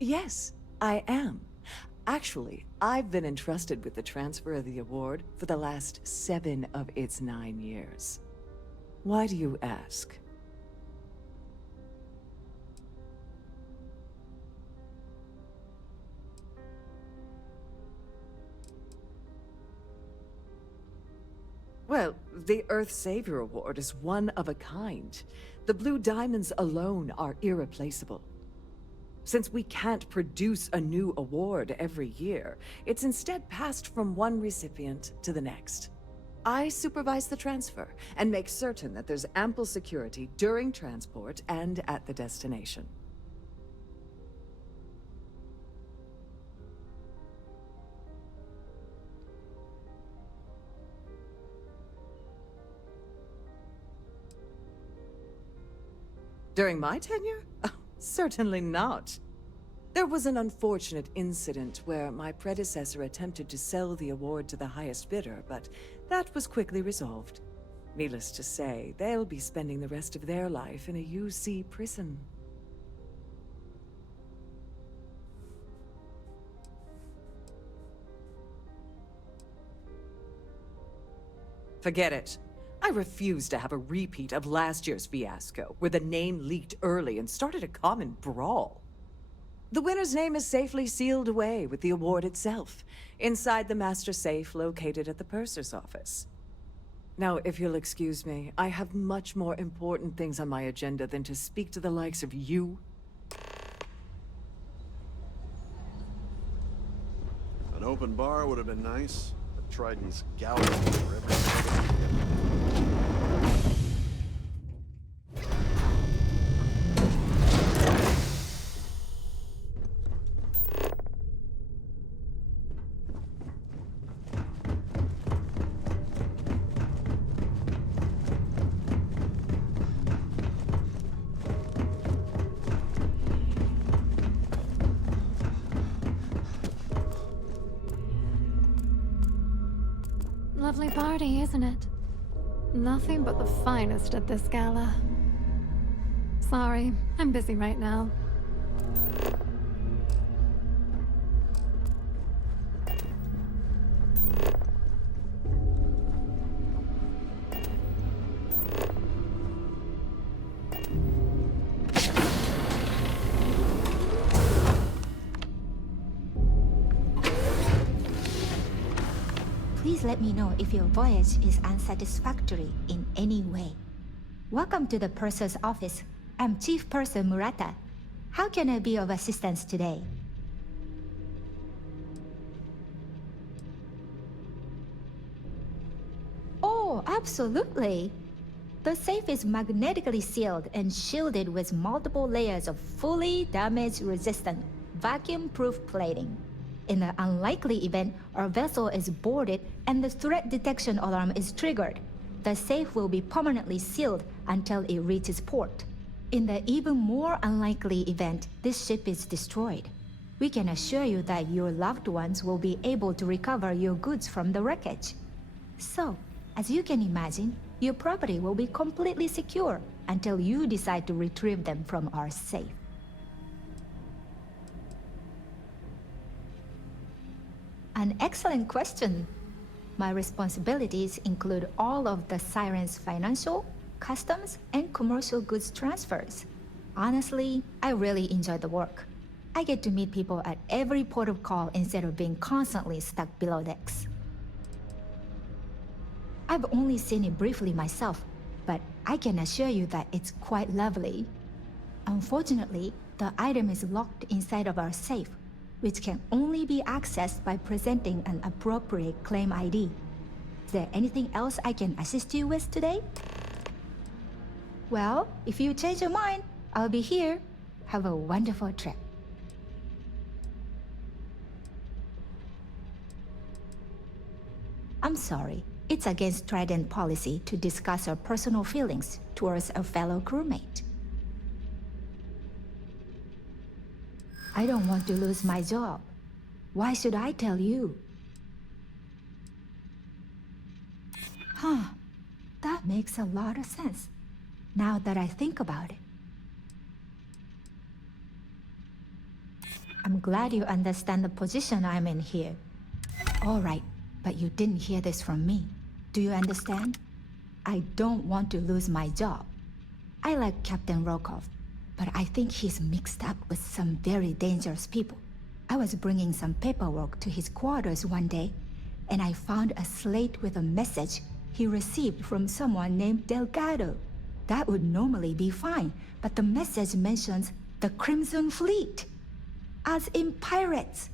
Yes, I am. Actually, I've been entrusted with the transfer of the award for the last 7 of its 9 years. Why do you ask? Well, the Earth Savior Award is one of a kind. The Blue Diamonds alone are irreplaceable. Since we can't produce a new award every year, it's instead passed from one recipient to the next. I supervise the transfer and make certain that there's ample security during transport and at the destination. During my tenure? Oh, certainly not. There was an unfortunate incident where my predecessor attempted to sell the award to the highest bidder, but that was quickly resolved. Needless to say, they'll be spending the rest of their life in a UC prison. Forget it. I refuse to have a repeat of last year's fiasco, where the name leaked early and started a common brawl. The winner's name is safely sealed away with the award itself, inside the master safe located at the purser's office. Now, if you'll excuse me, I have much more important things on my agenda than to speak to the likes of you. An open bar would have been nice, but Trident's gouging for every... Lovely party, isn't it? Nothing but the finest at this gala. Sorry, I'm busy right now. Please let me know if your voyage is unsatisfactory in any way. Welcome to the Purser's office. I'm Chief Purser Murata. How can I be of assistance today? Oh, absolutely. The safe is magnetically sealed and shielded with multiple layers of fully damage-resistant, vacuum-proof plating. In the unlikely event our vessel is boarded and the threat detection alarm is triggered, the safe will be permanently sealed until it reaches port. In the even more unlikely event this ship is destroyed, we can assure you that your loved ones will be able to recover your goods from the wreckage. So, as you can imagine, your property will be completely secure until you decide to retrieve them from our safe. An excellent question. My responsibilities include all of the Siren's financial, customs, and commercial goods transfers. Honestly, I really enjoy the work. I get to meet people at every port of call instead of being constantly stuck below decks. I've only seen it briefly myself, but I can assure you that it's quite lovely. Unfortunately, the item is locked inside of our safe, which can only be accessed by presenting an appropriate claim ID. Is there anything else I can assist you with today? Well, if you change your mind, I'll be here. Have a wonderful trip. I'm sorry. It's against Trident policy to discuss our personal feelings towards a fellow crewmate. I don't want to lose my job. Why should I tell you? Huh. That makes a lot of sense, now that I think about it. I'm glad you understand the position I'm in here. All right, but you didn't hear this from me. Do you understand? I don't want to lose my job. I like Captain Rokov, but I think he's mixed up with some very dangerous people. I was bringing some paperwork to his quarters one day, and I found a slate with a message he received from someone named Delgado. That would normally be fine, but the message mentions the Crimson Fleet, as in pirates.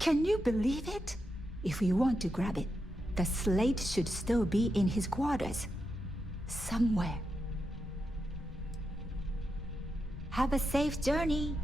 Can you believe it? If you want to grab it, the slate should still be in his quarters. Somewhere. Have a safe journey.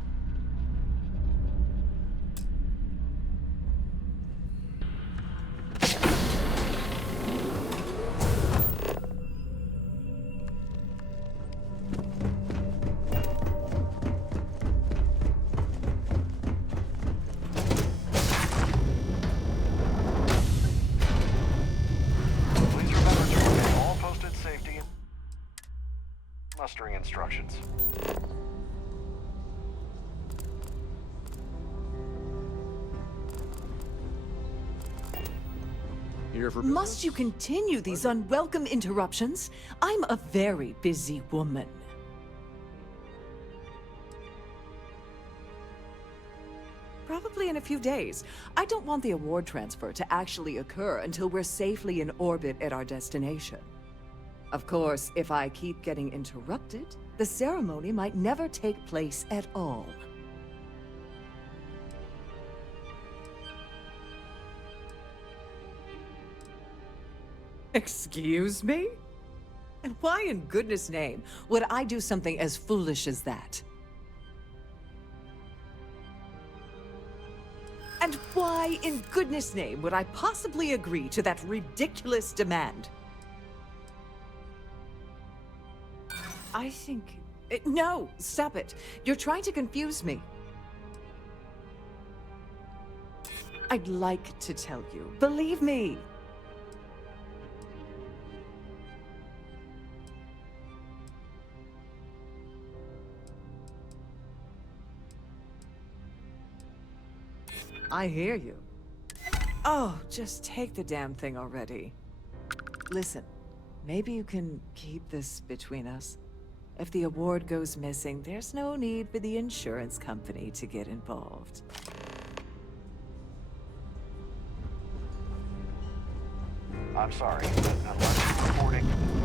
Mustering instructions. Here for Must business? you continue these unwelcome interruptions? I'm a very busy woman. Probably in a few days. I don't want the award transfer to actually occur until we're safely in orbit at our destination. Of course, if I keep getting interrupted, the ceremony might never take place at all. Excuse me? And why in goodness name would I do something as foolish as that? And why in goodness name would I possibly agree to that ridiculous demand? I think... No! Stop it! You're trying to confuse me. I'd like to tell you. Believe me! I hear you. Oh, just take the damn thing already. Listen, maybe you can keep this between us. If the award goes missing, there's no need for the insurance company to get involved. I'm sorry, but unless you're reporting...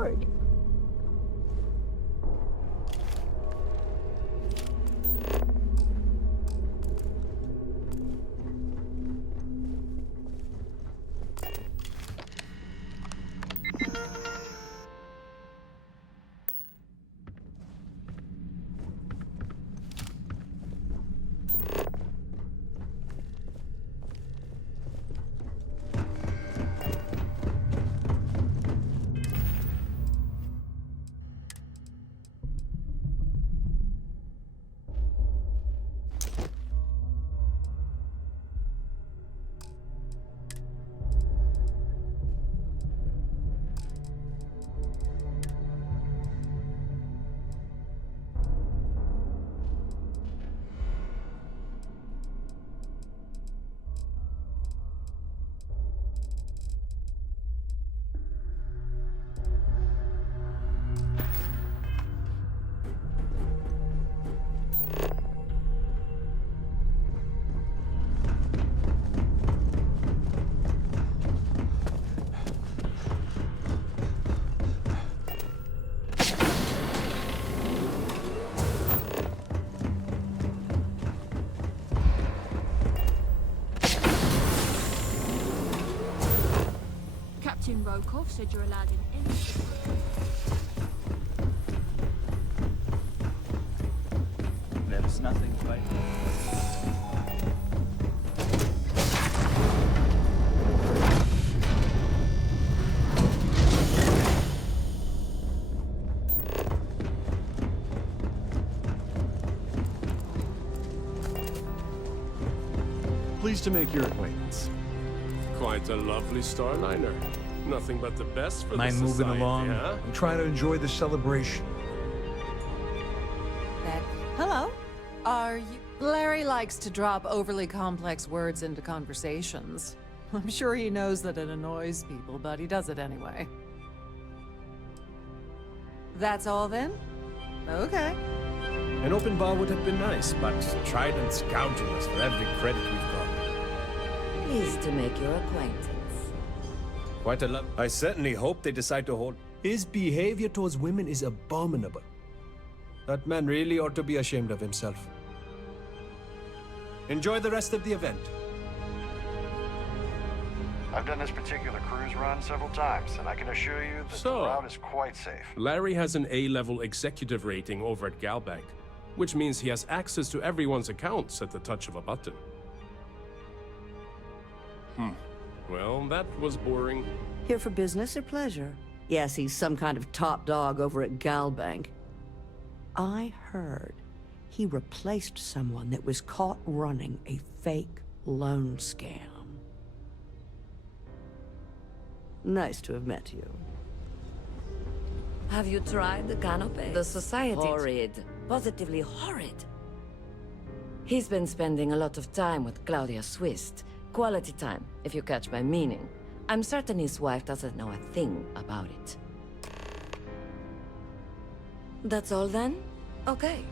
aboard. Captain Rokov said you're allowed in any... There's nothing like Pleased to make your acquaintance. Quite a lovely starliner. Nothing but the best for Mind the moving society, along? huh? I'm trying to enjoy the celebration. Hello. Are you... Larry likes to drop overly complex words into conversations. I'm sure he knows that it annoys people, but he does it anyway. That's all then? Okay. An open bar would have been nice, but Trident's gouging us for every credit we've got. Pleased to make your acquaintance. Quite a lot. I certainly hope they decide to hold. His behavior towards women is abominable. That man really ought to be ashamed of himself. Enjoy the rest of the event. I've done this particular cruise run several times, and I can assure you that So, the route is quite safe. Larry has an A-level executive rating over at Galbank, which means he has access to everyone's accounts at the touch of a button. Well, that was boring. Here for business or pleasure? Yes, he's some kind of top dog over at Galbank. I heard he replaced someone that was caught running a fake loan scam. Nice to have met you. Have you tried the canopy? The society... Horrid. Positively horrid. He's been spending a lot of time with Claudia Swist. Quality time, if you catch my meaning. I'm certain his wife doesn't know a thing about it. That's all then? Okay.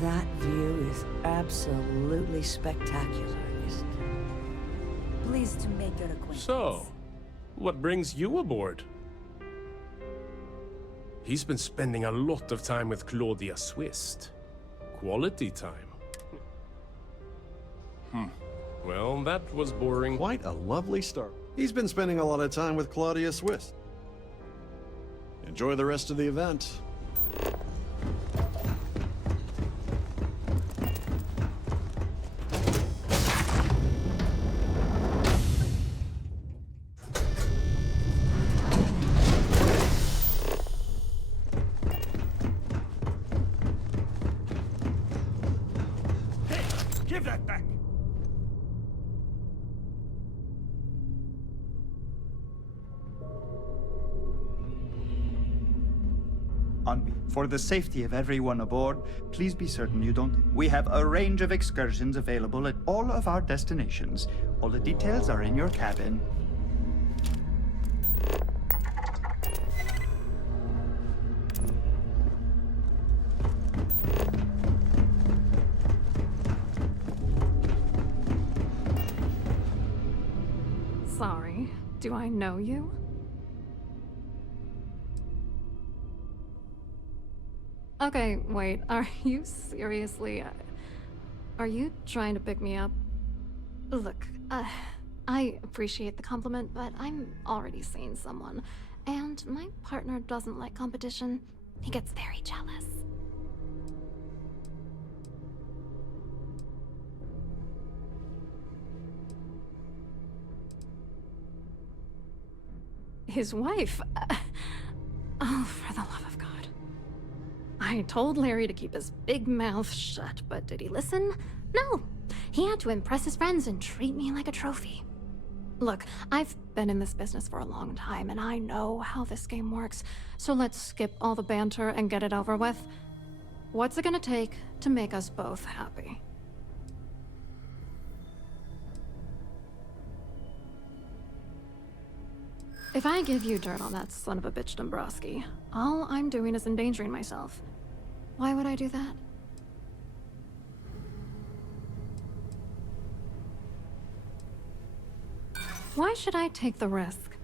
That view is absolutely spectacular, isn't it? Pleased to make your acquaintance. So, what brings you aboard? He's been spending a lot of time with Claudia Swist. Quality time. Well, that was boring. Quite a lovely start. He's been spending a lot of time with Claudia Swiss. Enjoy the rest of the event. Give that back! For the safety of everyone aboard, please be certain you don't... We have a range of excursions available at all of our destinations. All the details are in your cabin. Sorry. Do I know you? Okay, wait, are you seriously... Are you trying to pick me up? Look, I appreciate the compliment, but I'm already seeing someone. And my partner doesn't like competition. He gets very jealous. His wife? Oh, for the love of God. I told Larry to keep his big mouth shut, but did he listen? No. He had to impress his friends and treat me like a trophy. Look, I've been in this business for a long time, and I know how this game works, so let's skip all the banter and get it over with. What's it gonna take to make us both happy? If I give you dirt on that son of a bitch Dombrowski, all I'm doing is endangering myself. Why would I do that? Why should I take the risk?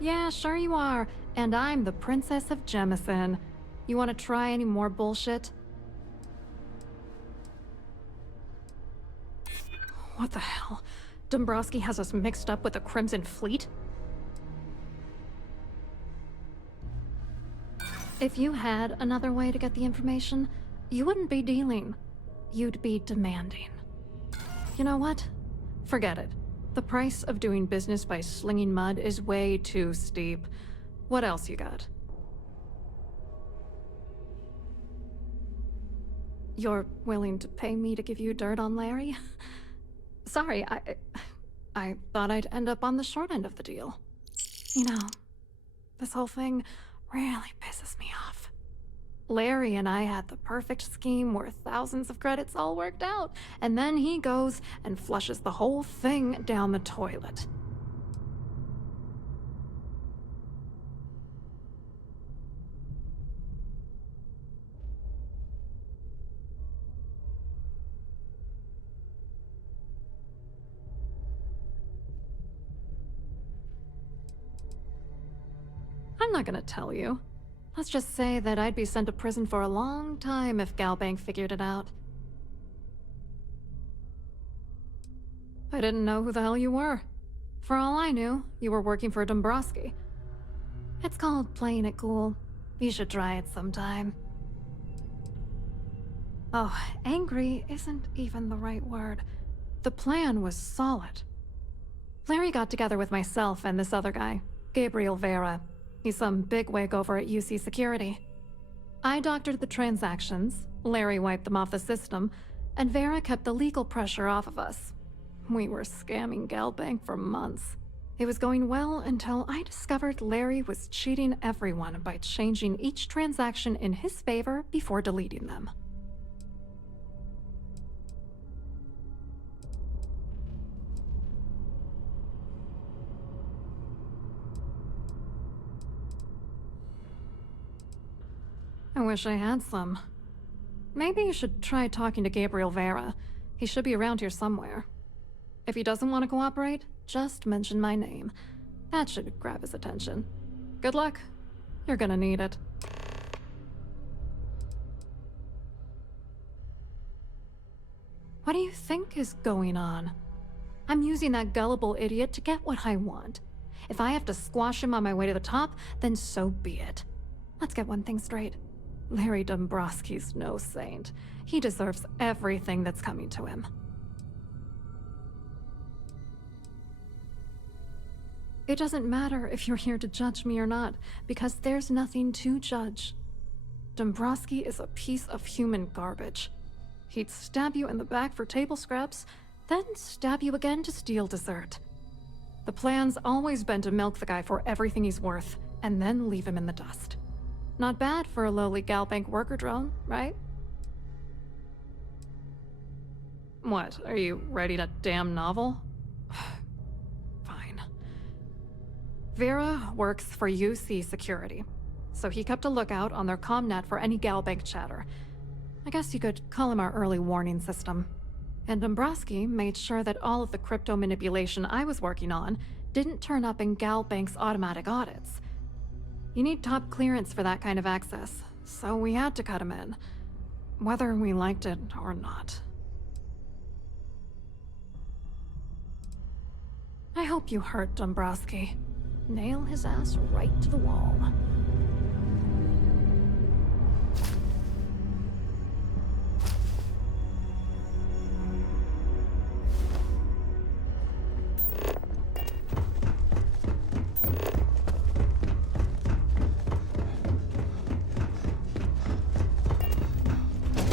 Yeah, sure you are. And I'm the Princess of Jemison. You want to try any more bullshit? What the hell? Dombrowski has us mixed up with the Crimson Fleet? If you had another way to get the information, you wouldn't be dealing. You'd be demanding. You know what? Forget it. The price of doing business by slinging mud is way too steep. What else you got? You're willing to pay me to give you dirt on Larry? Sorry, I thought I'd end up on the short end of the deal. You know, this whole thing really pisses me off. Larry and I had the perfect scheme where thousands of credits all worked out, and then he goes and flushes the whole thing down the toilet. I'm not gonna tell you. Let's just say that I'd be sent to prison for a long time if Galbank figured it out. I didn't know who the hell you were. For all I knew, you were working for Dombrowski. It's called playing it cool. You should try it sometime. Oh, angry isn't even the right word. The plan was solid. Larry got together with myself and this other guy, Gabriel Vera. He's some bigwig over at UC Security. I doctored the transactions, Larry wiped them off the system, and Vera kept the legal pressure off of us. We were scamming Galbank for months. It was going well until I discovered Larry was cheating everyone by changing each transaction in his favor before deleting them. I wish I had some. Maybe you should try talking to Gabriel Vera. He should be around here somewhere. If he doesn't want to cooperate, just mention my name. That should grab his attention. Good luck. You're gonna need it. What do you think is going on? I'm using that gullible idiot to get what I want. If I have to squash him on my way to the top, then so be it. Let's get one thing straight. Larry Dombrowski's no saint. He deserves everything that's coming to him. It doesn't matter if you're here to judge me or not, because there's nothing to judge. Dombrowski is a piece of human garbage. He'd stab you in the back for table scraps, then stab you again to steal dessert. The plan's always been to milk the guy for everything he's worth, and then leave him in the dust. Not bad for a lowly Galbank worker drone, right? What, are you writing a damn novel? Fine. Vera works for UC Security, so he kept a lookout on their commnet for any Galbank chatter. I guess you could call him our early warning system. And Dombrowski made sure that all of the crypto manipulation I was working on didn't turn up in Galbank's automatic audits. You need top clearance for that kind of access, so we had to cut him in, whether we liked it or not. I hope you hurt Dombrowski. Nail his ass right to the wall.